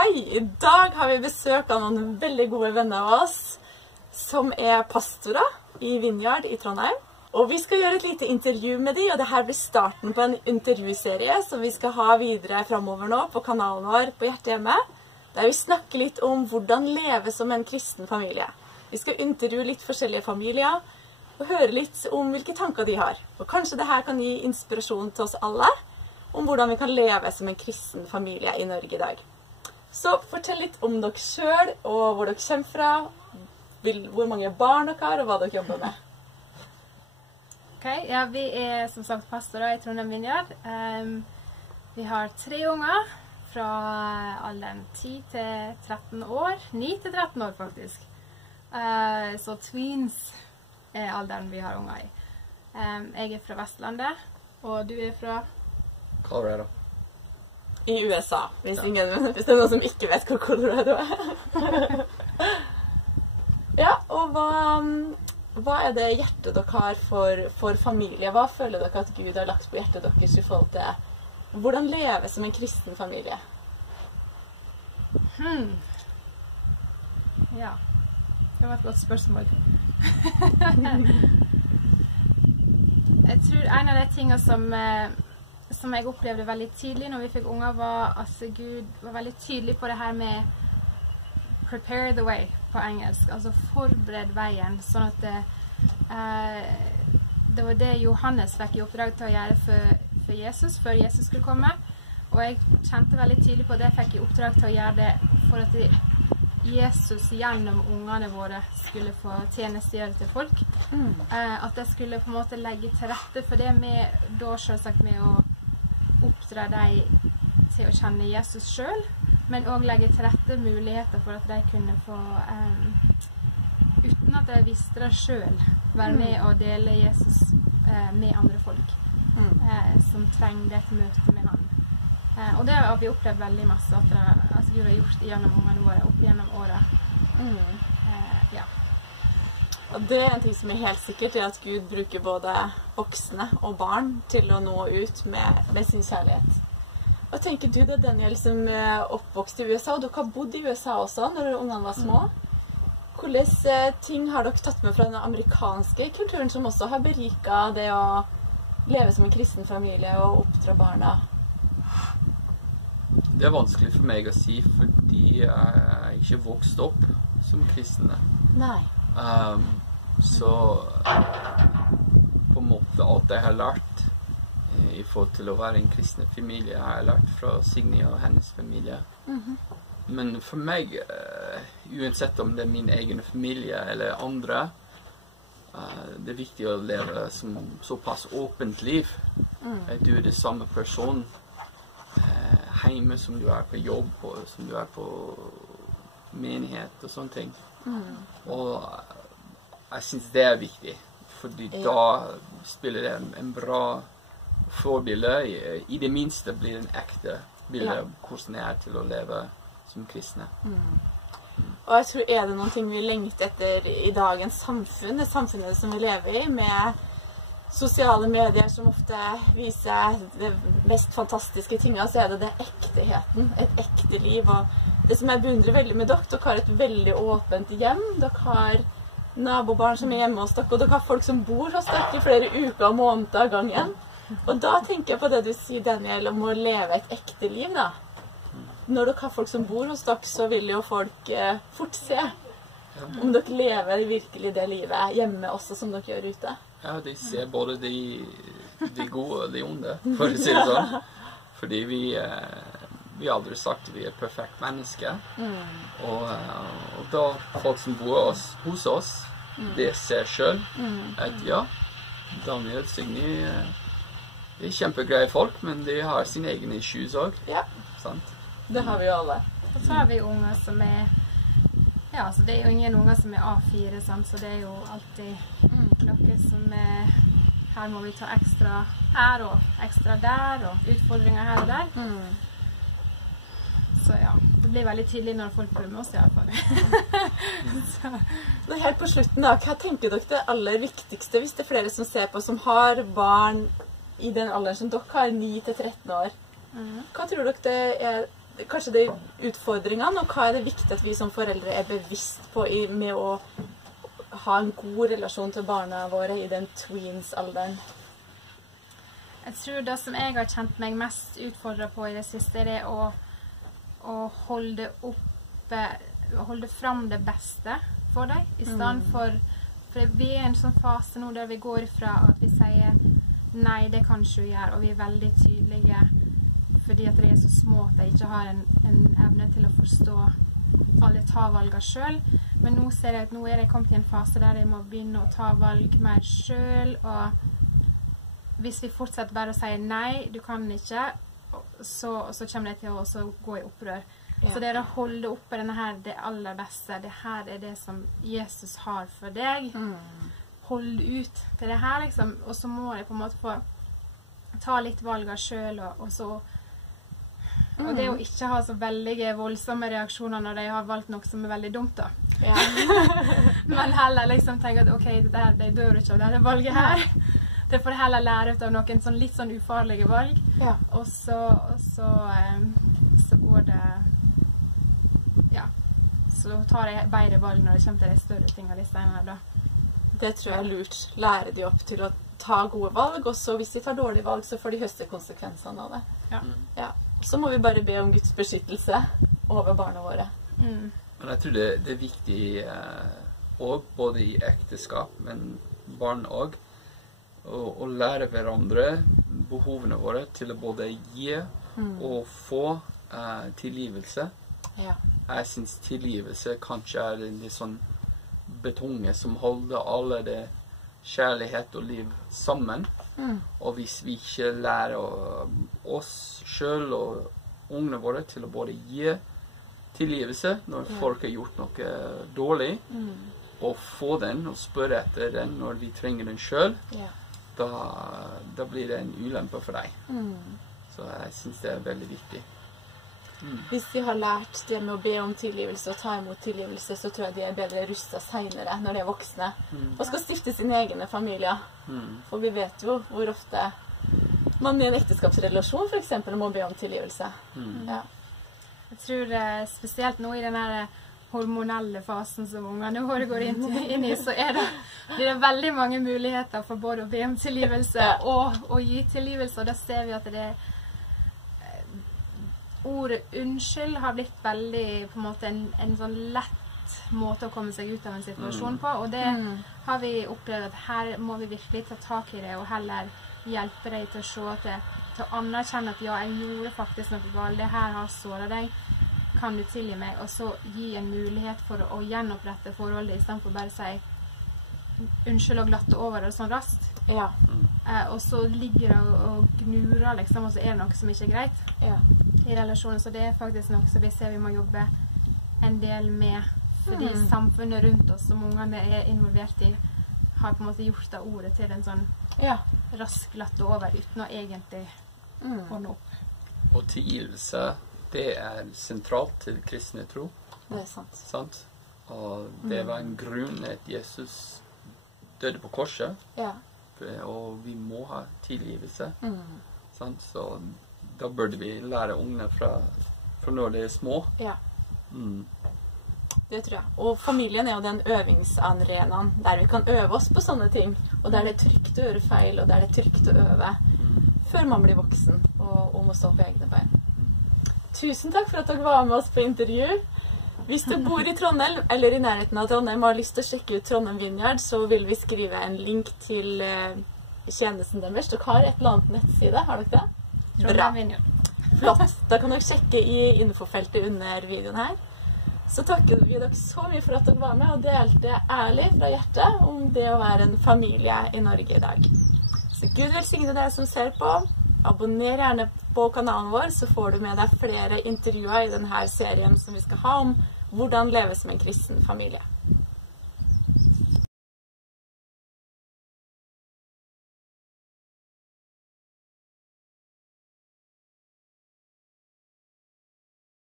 Hei! I dag har vi besøk av noen veldig gode venner av oss, som pastorer i Vineyard i Trondheim. Og vi skal gjøre et lite intervju med dem, og dette blir starten på en intervjuserie som vi skal ha videre fremover nå på kanalen vår på Hjertehjemme, der vi snakker litt om hvordan leve som en kristen familie. Vi skal intervjue litt forskjellige familier, og høre litt om hvilke tanker de har. Og kanskje dette kan gi inspirasjon til oss alle, om hvordan vi kan leve som en kristen familie i Norge i dag. Så fortell litt om dere selv, og hvor dere kommer fra, hvor mange barn dere har, og hva dere jobber med. Ok, ja, vi som sagt pastorer i Trondheim Vineyard. Vi har 3 unger fra alderen 10 til 13 år. 9 til 13 år faktisk. Så tweens alderen vi har unger i. Jeg fra Vestlandet, og du fra? Colorado. I USA, hvis det er noen som ikke vet hvor Colorado Ja, og hva det hjertet dere har for familie? Hva føler dere at Gud har lagt på hjertet deres i forhold til hvordan leve som en kristen familie? Ja, det var et godt spørsmål. Jeg tror en av de tingene som jeg opplevde veldig tidlig når vi fikk unger, var at Gud var veldig tydelig på det her med prepare the way på engelsk, altså forbered veien, sånn at det var det Johannes fikk i oppdrag til å gjøre for Jesus, før Jesus skulle komme, og jeg kjente veldig tidlig på det, jeg fikk i oppdrag til å gjøre det for at Jesus gjennom ungene våre skulle få tjenestegjøre til folk, at jeg skulle på en måte legge til rette for det med, da selvsagt med å oppdra dem til å kjenne Jesus selv, men også legge til rette muligheter for at de kunne få, uten at de visste det selv, være med og dele Jesus med andre folk som trenger et møte med han. Og det har vi opplevd veldig masse at Gud har gjort gjennom ungene våre opp gjennom året. Ja. Og det en ting som helt sikkert at Gud bruker både voksne og barn til å nå ut med sin kjærlighet. Hva tenker du da, Daniel, som oppvokst i USA, og dere har bodd i USA også når ungene var små? Hvordan ting har dere tatt med fra den amerikanske kulturen som også har beriket det å leve som en kristen familie og oppdra barna? Det vanskelig for meg å si, fordi jeg ikke vokst opp som kristne. Nei. Så på en måte alt jeg har lært i forhold til å være en kristen familie, har jeg lært fra Signe og hennes familie. Men for meg, uansett om det er min egen familie eller andre, det er viktig å leve som såpass åpent liv. At du er det samme person hjemme som du er på jobb, og som du er på menighet og sånne ting. Og jeg synes det er viktig, fordi da spiller det en bra forbilde. I det minste blir det en ekte bilde av hvordan det er til å leve som kristne. Og jeg tror det noen ting vi lengter etter i dagens samfunn, det samfunnet som vi lever i, med sosiale medier som ofte viser det mest fantastiske tingene, så det ekteheten, et ekte liv. Og det som jeg beundrer veldig med dere har et veldig åpent hjem. Dere har nabobarn som er hjemme hos dere, og dere har folk som bor hos dere i flere uker og måneder av gangen. Og da tenker jeg på det du sier, Daniel, om å leve et ekte liv, da. Når dere har folk som bor hos dere, så vil jo folk fort se om dere lever virkelig det livet hjemme også som dere gjør ute. Ja, de ser både de gode og de onde, for å si det sånn. Fordi vi har aldri sagt at vi er perfekt mennesker. Og da folk som bor hos oss, det ser selv at ja, Daniel og Signe er kjempegreie folk, men de har sine egne issues også. Ja, sant? Det har vi jo alle. Og så har vi unger som ja, altså det er jo ingen unger som er A4, sant? Så det er jo alltid noe som her må vi ta ekstra her og ekstra der, og utfordringer her og der. Så ja, det blir veldig tydelig når folk blir med oss i alle fall. Så helt på slutten da, hva tenker dere det aller viktigste, hvis det er flere som ser på, som har barn i den alderen som dere har, 9 til 13 år? Hva tror dere det kanskje de utfordringene, og hva er det viktig at vi som foreldre er bevisst på med å ha en god relasjon til barna våre i den tweens-alderen? Jeg tror det som jeg har kjent meg mest utfordret på i det siste, er å holde fram det beste for deg, i stedet for vi er i en sånn fase nå der vi går fra at vi sier nei, det kan ikke du gjøre, og vi er veldig tydelige fordi at de er så små at de ikke har en evne til å forstå alle ta valgene selv. Men nå ser jeg at nå er de kommet i en fase der de må begynne å ta valg mer selv, og hvis vi fortsetter bare å si nei, du kan ikke, så kommer de til å gå i opprør. Ja. Så det er å holde oppe denne her, det aller beste. Det her er det som Jesus har for deg. Hold ut til det her, liksom. Og så må jeg på en måte få ta litt valg selv, og det å ikke ha så veldig voldsomme reaksjoner når de har valgt noe som er veldig dumt, da. Ja. Men heller liksom tenke at ok, de bør ikke ha dette valget her. Det får heller lære ut av noen litt sånn ufarlige valg. Ja. Og så går det, ja, så tar jeg bedre valg når det kommer til de større tingene de steiner da. Det tror jeg er lurt. Lære de opp til å ta gode valg, og så hvis de tar dårlige valg, så får de høste konsekvensene av det. Ja. Ja. Så må vi bare be om Guds beskyttelse over barna våre. Men jeg tror det er viktig også, både i ekteskap, men barn også, å lære hverandre behovene våre til å både gi og få tilgivelse. Ja. Jeg synes tilgivelse kanskje er litt sånn betonget som holder alle det kjærlighet og liv sammen. Og hvis vi ikke lærer oss selv og ungene våre til å både gi tilgivelse når folk har gjort noe dårlig, og få den og spørre etter den når de trenger den selv, da blir det en ulempe for deg. Så jeg synes det er veldig viktig. Hvis de har lært det med å be om tilgivelse og ta imot tilgivelse, så tror jeg de er bedre rustet senere når de er voksne og skal stifte sine egne familier. For vi vet jo hvor ofte man i en ekteskapsrelasjon for eksempel må be om tilgivelse. Ja. Jeg tror spesielt nå i denne hormonelle fasen som ungene våre går inn i, så blir det veldig mange muligheter for både å be om tilgivelse og å gi tilgivelse, og da ser vi at ordet unnskyld har blitt veldig på en måte en sånn lett måte å komme seg ut av en situasjon på, og det har vi opplevd at her må vi virkelig ta tak i det og heller hjelpe deg til å se til å anerkjenne at ja, jeg gjorde faktisk noe galt, det her har såret deg, kan du tilgi meg, og så gi en mulighet for å gjenopprette forholdet i stedet for bare å si unnskyld og glatte over det sånn raskt. Ja. Og så ligger det og gnurer liksom, og så er det noe som ikke er greit i relasjonen, så det er faktisk noe som vi ser vi må jobbe en del med, fordi samfunnet rundt oss som ungene er involvert i har på en måte gjort det ordet til en sånn rask glatte over uten å egentlig ordne opp. Og tilgivelse, det er sentralt til kristne tro. Det er sant. Sant? Og det var en grunn at Jesus døde på korset. Ja. Og vi må ha tilgivelse. Sant? Så da burde vi lære ungene fra når de er små. Ja. Det tror jeg. Og familien er jo den øvingsarenaen der vi kan øve oss på sånne ting. Og der det er trygt å gjøre feil, og der det er trygt å øve før man blir voksen og må stå på egne bein. Tusen takk for at dere var med oss på intervju. Hvis du bor i Trondheim eller i nærheten av Trondheim og har lyst til å sjekke ut Trondheim Vineyard, så vil vi skrive en link til tjenesten deres. Dere har et eller annet nettside, har dere det? Trondheim Vineyard. Flott. Da kan dere sjekke i infofeltet under videoen her. Så takker vi dere så mye for at dere var med og delte ærlig fra hjertet om det å være en familie i Norge i dag. Så Gud velsigne dere som ser på. Abonner gjerne på kanalen vår, så får du med deg flere intervjuer i denne serien som vi skal ha om hvordan leve som en kristen familie.